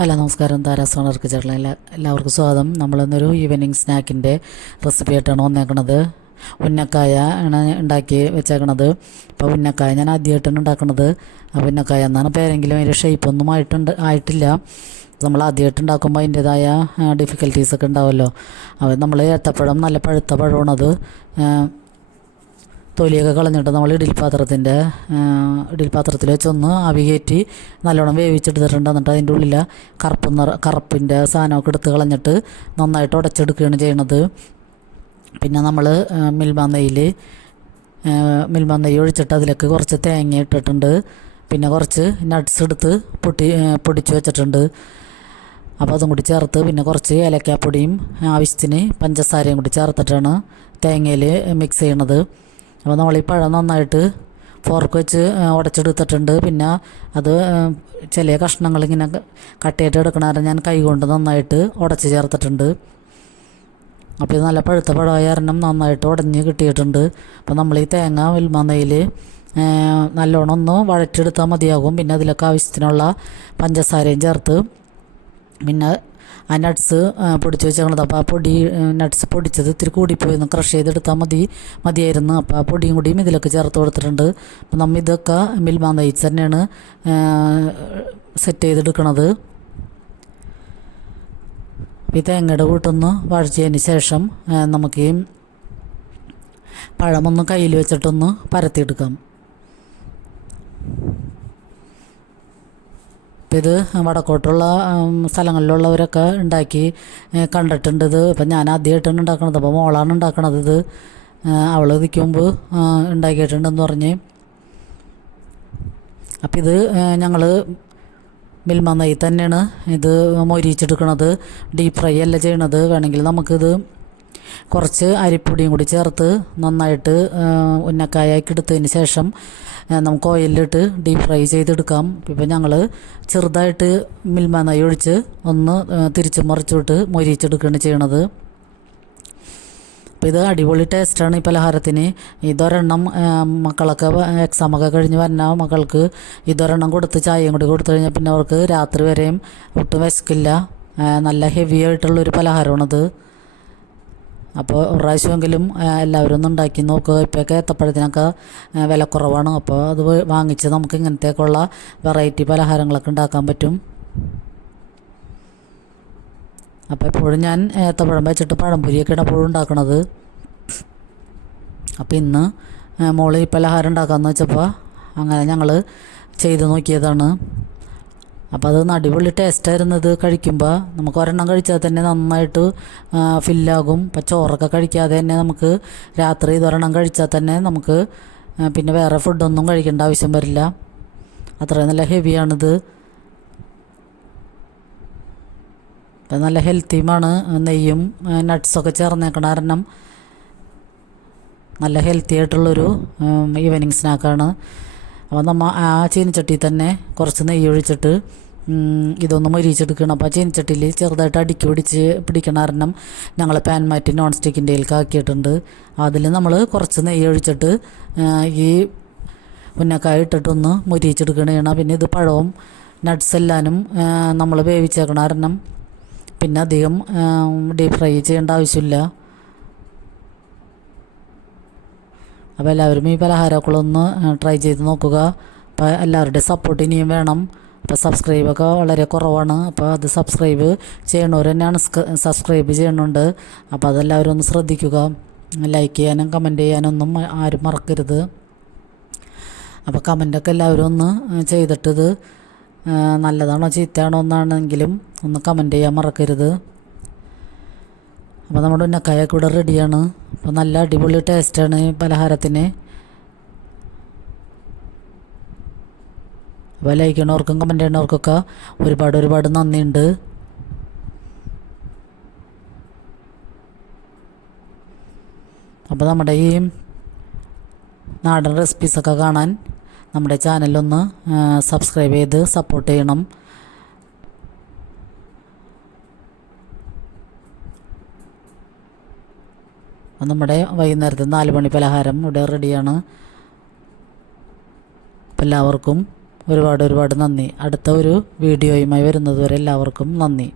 Hello നമസ്കാരം. Tara's ഓണർക്ക് ചേട്ടൻ എല്ലാവർക്കും സ്വാഗതം. നമ്മളിന്നൊരു ഈവനിങ് സ്നാക്കിൻ്റെ റെസിപ്പി ആയിട്ടാണ് വന്നേക്കണത്. ഉന്നക്കായ ആണ് ഉണ്ടാക്കി വെച്ചേക്കണത്. അപ്പോൾ ഉന്നക്കായ ഞാൻ ആദ്യമായിട്ടാണ് ഉണ്ടാക്കുന്നത്. അപ്പോൾ ഉന്നക്കായ എന്നാണ് പേരെങ്കിലും അതിൻ്റെ ഷേപ്പൊന്നും ആയിട്ടില്ല. നമ്മൾ ആദ്യമായിട്ട് ഉണ്ടാക്കുമ്പോൾ അതിൻ്റേതായ ഡിഫിക്കൽട്ടീസൊക്കെ ഉണ്ടാവുമല്ലോ. അത് നമ്മൾ ഏത്തപ്പഴം നല്ല പഴുത്ത പഴമാണത്. തൊലിയൊക്കെ കളഞ്ഞിട്ട് നമ്മൾ ഇഡ്ഡലിപ്പാത്രത്തിൽ വെച്ചൊന്ന് ആവി കയറ്റി നല്ലോണം വേവിച്ചെടുത്തിട്ടുണ്ട്. എന്നിട്ട് അതിൻ്റെ ഉള്ളിൽ കറുപ്പിൻ്റെ സാധനമൊക്കെ എടുത്ത് കളഞ്ഞിട്ട് നന്നായിട്ട് ഉടച്ചെടുക്കുകയാണ് ചെയ്യണത്. പിന്നെ നമ്മൾ മിൽമ നെയ്യ് ഒഴിച്ചിട്ട് അതിലേക്ക് കുറച്ച് തേങ്ങ ഇട്ടിട്ടുണ്ട്. പിന്നെ കുറച്ച് നട്ട്സ് എടുത്ത് പൊടിച്ച് വെച്ചിട്ടുണ്ട്. അപ്പോൾ അതും കൂടി ചേർത്ത് പിന്നെ കുറച്ച് ഏലക്കാപ്പൊടിയും ആവശ്യത്തിന് പഞ്ചസാരയും കൂടി ചേർത്തിട്ടാണ് തേങ്ങയിൽ മിക്സ് ചെയ്യണത്. അപ്പോൾ നമ്മൾ ഈ പഴം നന്നായിട്ട് ഫോർക്ക് വെച്ച് ഉടച്ചെടുത്തിട്ടുണ്ട്. പിന്നെ അത് ചില കഷ്ണങ്ങളിങ്ങനെ കട്ടയായിട്ട് എടുക്കണമായിരുന്നു. ഞാൻ കൈ കൊണ്ട് നന്നായിട്ട് ഉടച്ച് ചേർത്തിട്ടുണ്ട്. അപ്പോൾ ഇത് നല്ല പഴുത്ത പഴമായ കാരണം നന്നായിട്ട് ഉടഞ്ഞ് കിട്ടിയിട്ടുണ്ട്. അപ്പോൾ നമ്മൾ ഈ തേങ്ങ മിൽമ നെയ്യിൽ നല്ലോണം ഒന്ന് വഴറ്റിയെടുത്താൽ മതിയാകും. പിന്നെ അതിലൊക്കെ ആവശ്യത്തിനുള്ള പഞ്ചസാരയും ചേർത്ത് പിന്നെ ആ നട്ട്സ് പൊടിച്ച് വെച്ചേക്കണത്. അപ്പോൾ ആ നട്ട്സ് പൊടിച്ചത് ഇത്തിരി കൂടിപ്പോയി ക്രഷ് ചെയ്തെടുത്താൽ മതിയായിരുന്നു. അപ്പോൾ ആ പൊടിയും കൂടിയും ഇതിലൊക്കെ ചേർത്ത് കൊടുത്തിട്ടുണ്ട്. അപ്പോൾ നമ്മൾ ഇതൊക്കെ മിൽമ നെയ്യ് തന്നെയാണ് സെറ്റ് ചെയ്തെടുക്കണത്. ഈ തേങ്ങയുടെ കൂട്ടൊന്ന് വഴച്ചതിന് ശേഷം നമുക്ക് ഈ പഴമൊന്ന് കയ്യിൽ വെച്ചിട്ടൊന്ന് പരത്തിയെടുക്കാം. ഇത് വടക്കോട്ടുള്ള സ്ഥലങ്ങളിലുള്ളവരൊക്കെ ഉണ്ടാക്കി കണ്ടിട്ടുണ്ട്. ഇത് ഇപ്പം ഞാൻ ആദ്യമായിട്ടാണ് ഉണ്ടാക്കണത്. അപ്പോൾ മോളാണ് ഉണ്ടാക്കണത്. ഇത് അവൾ ഇതിക്ക് മുമ്പ് ഉണ്ടാക്കിയിട്ടുണ്ടെന്ന് പറഞ്ഞ്. അപ്പം ഇത് ഞങ്ങൾ മിൽമ നെയ്യ് തന്നെയാണ് ഇത് മൊരിച്ചെടുക്കണത്. ഡീപ്പ് ഫ്രൈ അല്ല ചെയ്യണത്. വേണമെങ്കിൽ നമുക്കിത് കുറച്ച് അരിപ്പൊടിയും കൂടി ചേർത്ത് നന്നായിട്ട് ഉന്നക്കായാക്കി എടുത്തതിന് ശേഷം നമുക്ക് ഓയിലിട്ട് ഡീപ്പ് ഫ്രൈ ചെയ്തെടുക്കാം. ഇപ്പം ഞങ്ങൾ ചെറുതായിട്ട് മിൽമ നെയ്യ് ഒഴിച്ച് ഒന്ന് തിരിച്ച് മറിച്ചിട്ട് മൊരിച്ചെടുക്കുകയാണ് ചെയ്യണത്. അപ്പോൾ ഇത് അടിപൊളി ടേസ്റ്റാണ് ഈ പലഹാരത്തിന്. ഇതൊരെണ്ണം മക്കളൊക്കെ എക്സാമൊക്കെ കഴിഞ്ഞ് വരുന്ന മക്കൾക്ക് ഇതൊരെണ്ണം കൊടുത്ത് ചായയും കൂടി കൊടുത്തു കഴിഞ്ഞാൽ പിന്നെ അവർക്ക് രാത്രി വരെയും ഒട്ടും വിശക്കില്ല. നല്ല ഹെവി ആയിട്ടുള്ളൊരു പലഹാരമാണത്. അപ്പോൾ ഒരു പ്രാവശ്യമെങ്കിലും എല്ലാവരും ഒന്ന് ഉണ്ടാക്കി നോക്കുക. ഇപ്പോഴൊക്കെ ഏത്തപ്പഴത്തിനൊക്കെ വില കുറവാണ്. അപ്പോൾ അത് വാങ്ങിച്ച് നമുക്ക് ഇങ്ങനത്തേക്കുള്ള വെറൈറ്റി പലഹാരങ്ങളൊക്കെ ഉണ്ടാക്കാൻ പറ്റും. അപ്പോൾ എപ്പോഴും ഞാൻ ഏത്തപ്പഴം വെച്ചിട്ട് പഴംപൊരിയൊക്കെയാണ് എപ്പോഴും ഉണ്ടാക്കണത്. അപ്പോൾ ഇന്ന് മോള് ഈ പലഹാരം ഉണ്ടാക്കാമെന്ന് വെച്ചപ്പോൾ അങ്ങനെ ഞങ്ങൾ ചെയ്ത് നോക്കിയതാണ്. അപ്പോൾ അത് അടിപൊളി ടേസ്റ്റായിരുന്നു. ഇത് കഴിക്കുമ്പോൾ നമുക്ക് ഒരെണ്ണം കഴിച്ചാൽ തന്നെ നന്നായിട്ട് ഫില്ലാകും. ഇപ്പം ചോറൊക്കെ കഴിക്കാതെ തന്നെ നമുക്ക് രാത്രി ഇതൊരെണ്ണം കഴിച്ചാൽ തന്നെ നമുക്ക് പിന്നെ വേറെ ഫുഡൊന്നും കഴിക്കേണ്ട ആവശ്യം വരില്ല. അത്രയും നല്ല ഹെവിയാണിത്. ഇപ്പം നല്ല ഹെൽത്തിയുമാണ്. നെയ്യും നട്ട്സൊക്കെ ചേർന്നേക്കണ കാരണം നല്ല ഹെൽത്തി ആയിട്ടുള്ളൊരു ഈവനിങ് സ്നാക്കാണ്. അപ്പോൾ നമ്മൾ ആ ചീനിച്ചട്ടി തന്നെ കുറച്ച് നെയ്യ് ഒഴിച്ചിട്ട് ഇതൊന്ന് മൊരിച്ചെടുക്കണം. അപ്പോൾ ആ ചീനിച്ചട്ടിയിൽ ചെറുതായിട്ട് അടുക്കി പിടിക്കണ കാരണം ഞങ്ങൾ പാൻ മാറ്റി നോൺ സ്റ്റിക്കിൻ്റെ ആക്കിയിട്ടുണ്ട്. അതിൽ നമ്മൾ കുറച്ച് നെയ്യ് ഒഴിച്ചിട്ട് ഈ ഉന്നക്കായ ഇട്ടിട്ടൊന്ന് മൊരിച്ചെടുക്കണം. പിന്നെ ഇത് പഴവും നട്ട്സ് എല്ലാനും നമ്മൾ വേവിച്ചേക്കണ കാരണം പിന്നെ അധികം ഡീപ്പ് ഫ്രൈ ചെയ്യേണ്ട ആവശ്യമില്ല. അപ്പോൾ എല്ലാവരും ഈ പലഹാരങ്ങളൊന്ന് ട്രൈ ചെയ്ത് നോക്കുക. അപ്പോൾ എല്ലാവരുടെയും സപ്പോർട്ട് ഇനിയും വേണം. അപ്പോൾ സബ്സ്ക്രൈബൊക്കെ വളരെ കുറവാണ്. അപ്പോൾ അത് സബ്സ്ക്രൈബ് ചെയ്യണവർ തന്നെയാണ് സബ്സ്ക്രൈബ് ചെയ്യണുണ്ട്. അപ്പോൾ അതെല്ലാവരും ഒന്ന് ശ്രദ്ധിക്കുക. ലൈക്ക് ചെയ്യാനും കമൻറ്റ് ചെയ്യാനൊന്നും ആരും മറക്കരുത്. അപ്പോൾ കമൻറ്റൊക്കെ എല്ലാവരും ഒന്ന് ചെയ്തിട്ടത് നല്ലതാണോ ചീത്തയാണോ എന്നാണെങ്കിലും ഒന്ന് കമൻറ്റ് ചെയ്യാൻ മറക്കരുത്. അപ്പോൾ നമ്മുടെ ഉന്നക്കായൊക്കെ ഇവിടെ റെഡിയാണ്. അപ്പോൾ നല്ല അടിപൊളി ടേസ്റ്റാണ് ഈ പലഹാരത്തിന്. അപ്പോൾ ലൈക്ക് ചെയ്യണവർക്കും കമൻറ്റ് ചെയ്യണവർക്കൊക്കെ ഒരുപാട് നന്ദിയുണ്ട്. അപ്പോൾ നമ്മുടെ ഈ നാടൻ റെസിപ്പീസൊക്കെ കാണാൻ നമ്മുടെ ചാനലൊന്ന് സബ്സ്ക്രൈബ് ചെയ്ത് സപ്പോർട്ട് ചെയ്യണം. നമ്മുടെ വൈകുന്നേരത്തെ 4 മണി പലഹാരം ഇവിടെ റെഡിയാണ്. അപ്പോൾ എല്ലാവർക്കും ഒരുപാട് ഒരുപാട് നന്ദി. അടുത്ത ഒരു വീഡിയോയുമായി വരുന്നത് വരെ എല്ലാവർക്കും നന്ദി.